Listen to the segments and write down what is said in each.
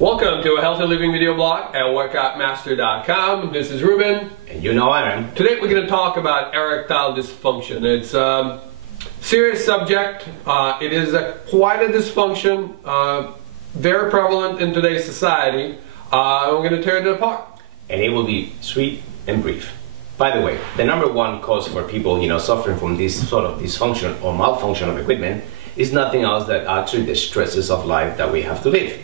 Welcome to a Healthy Living video blog at workoutmaster.com. This is Ruben. And you know Aaron. Today we're going to talk about erectile dysfunction. It's a serious subject. It is quite a dysfunction, very prevalent in today's society. We're going to tear it apart. And it will be sweet and brief. By the way, the number one cause for people, suffering from this sort of dysfunction or malfunction of equipment is nothing else than actually the stresses of life that we have to live.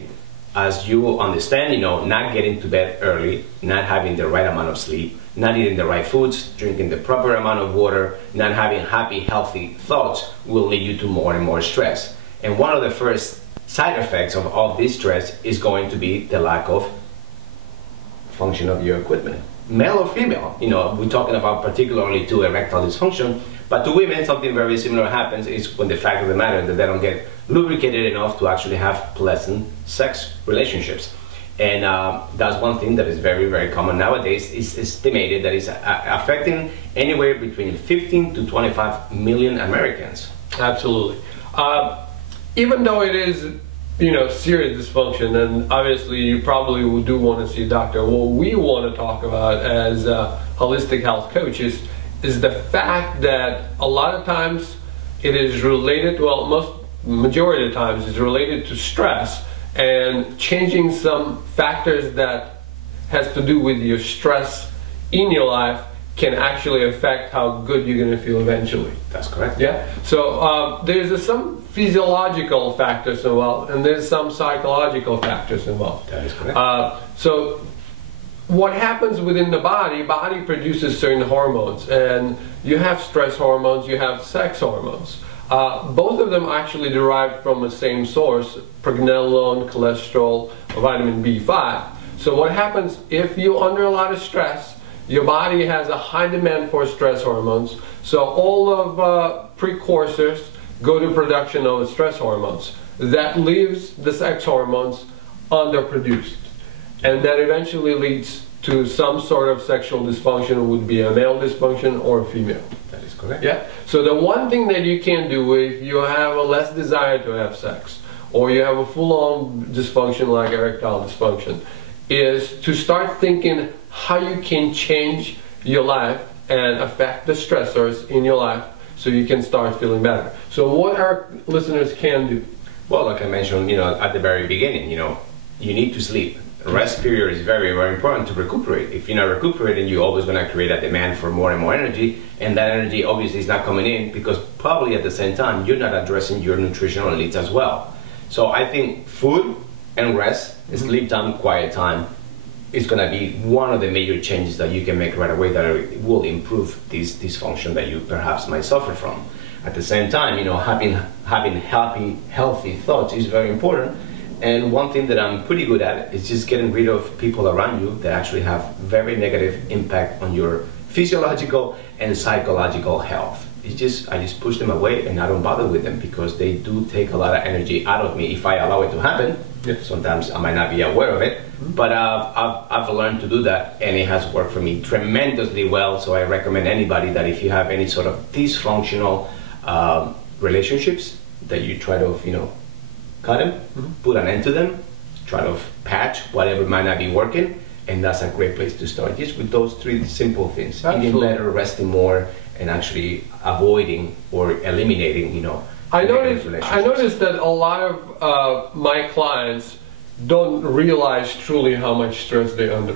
As you understand, not getting to bed early, not having the right amount of sleep, not eating the right foods, drinking the proper amount of water, not having happy, healthy thoughts will lead you to more and more stress. And one of the first side effects of all this stress is going to be the lack of function of your equipment. Male or female, we're talking about particularly to erectile dysfunction, but to women something very similar happens is when the fact of the matter that they don't get lubricated enough to actually have pleasant sex relationships. And that's one thing that is very, very common nowadays. It's estimated that it's affecting anywhere between 15 to 25 million Americans. Absolutely. Even though it is serious dysfunction, and obviously you probably do want to see a doctor, what we want to talk about as holistic health coaches is the fact that a lot of times it is related, majority of the times it's related to stress, and changing some factors that has to do with your stress in your life can actually affect how good you're going to feel eventually. That's correct. Yeah. So there's some physiological factors involved, and there's some psychological factors involved. That is correct. So what happens within the body produces certain hormones, and you have stress hormones, you have sex hormones. Both of them actually derive from the same source, pregnenolone, cholesterol, vitamin B5. So what happens if you're under a lot of stress, your body has a high demand for stress hormones, so all of precursors go to production of stress hormones. That leaves the sex hormones underproduced, and that eventually leads to some sort of sexual dysfunction. It would be a male dysfunction or a female. That is correct. Yeah. So the one thing that you can do if you have a less desire to have sex, or you have a full-on dysfunction like erectile dysfunction, is to start thinking how you can change your life and affect the stressors in your life so you can start feeling better. So what our listeners can do? Well, like I mentioned, at the very beginning, you need to sleep. Rest period is very, very important to recuperate. If you're not recuperating, you're always going to create a demand for more and more energy, and that energy obviously is not coming in because probably at the same time you're not addressing your nutritional needs as well. So I think food and rest, sleep time, quiet time, is going to be one of the major changes that you can make right away that will improve this dysfunction that you perhaps might suffer from. At the same time, having happy, healthy thoughts is very important. And one thing that I'm pretty good at is just getting rid of people around you that actually have very negative impact on your physiological and psychological health. I just push them away and I don't bother with them because they do take a lot of energy out of me if I allow it to happen. Yes. Sometimes I might not be aware of it, but I've learned to do that, and it has worked for me tremendously well. So I recommend anybody that if you have any sort of dysfunctional relationships, that you try to cut them, put an end to them, try to patch whatever might not be working, and that's a great place to start. Just with those three simple things: eating better, resting more, and actually avoiding or eliminating, I noticed that a lot of my clients don't realize truly how much stress they're under.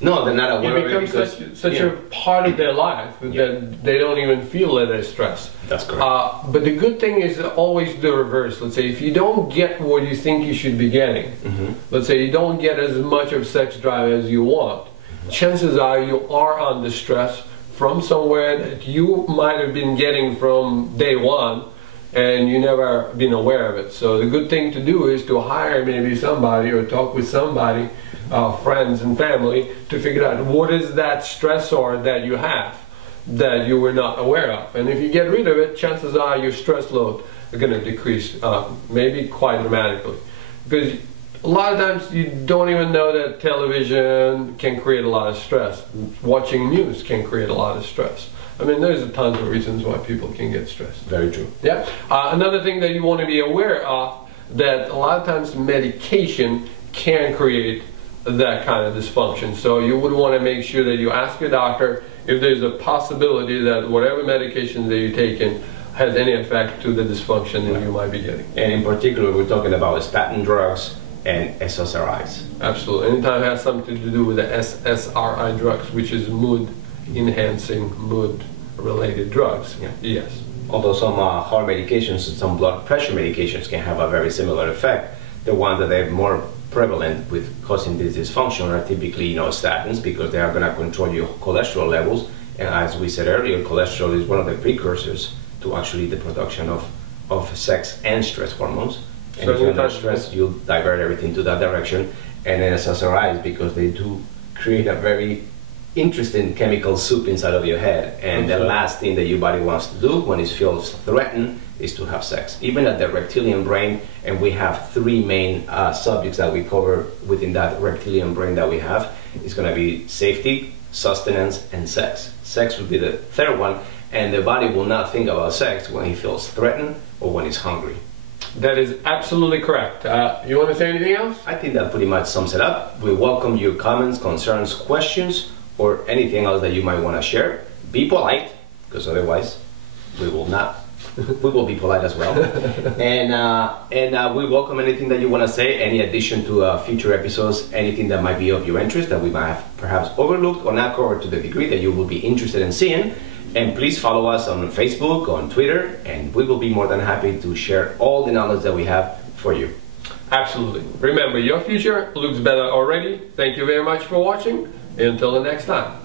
No, they're not aware of it. It becomes such a part of their life that they don't even feel that they're stressed. That's correct. But the good thing is always the reverse. Let's say if you don't get what you think you should be getting, let's say you don't get as much of sex drive as you want, chances are you are under stress from somewhere that you might have been getting from day one, and you never been aware of it. So the good thing to do is to hire maybe somebody or talk with somebody, friends and family, to figure out what is that stressor that you have that you were not aware of. And if you get rid of it, chances are your stress load are going to decrease, maybe quite dramatically. Because a lot of times you don't even know that television can create a lot of stress. Watching news can create a lot of stress. I mean, there's a tons of reasons why people can get stressed. Very true. Yeah. Another thing that you want to be aware of, that a lot of times medication can create that kind of dysfunction. So you would want to make sure that you ask your doctor if there's a possibility that whatever medication that you're taking has any effect to the dysfunction that you might be getting. And in particular, we're talking about statin drugs and SSRIs. Absolutely. Anytime it has something to do with the SSRI drugs, which is mood-enhancing, mood-related drugs. Yeah. Yes. Although some heart medications, some blood pressure medications can have a very similar effect. The ones that are more prevalent with causing this dysfunction are typically, statins, because they are going to control your cholesterol levels. And as we said earlier, cholesterol is one of the precursors to actually the production of sex and stress hormones. And if you're under stress, you'll divert everything to that direction. And then SSRIs, because they do create a very interesting chemical soup inside of your head. And the last thing that your body wants to do when it feels threatened is to have sex. Even at the reptilian brain, and we have three main subjects that we cover within that reptilian brain that we have. It's going to be safety, sustenance, and sex. Sex would be the third one, and the body will not think about sex when he feels threatened or when he's hungry. That is absolutely correct. You want to say anything else? I think that pretty much sums it up. We welcome your comments, concerns, questions, or anything else that you might want to share. Be polite, because otherwise we will not. We will be polite as well. And we welcome anything that you want to say, any addition to future episodes, anything that might be of your interest that we might have perhaps overlooked or not covered to the degree that you will be interested in seeing. And please follow us on Facebook, on Twitter, and we will be more than happy to share all the knowledge that we have for you. Absolutely. Remember, your future looks better already. Thank you very much for watching. Until the next time.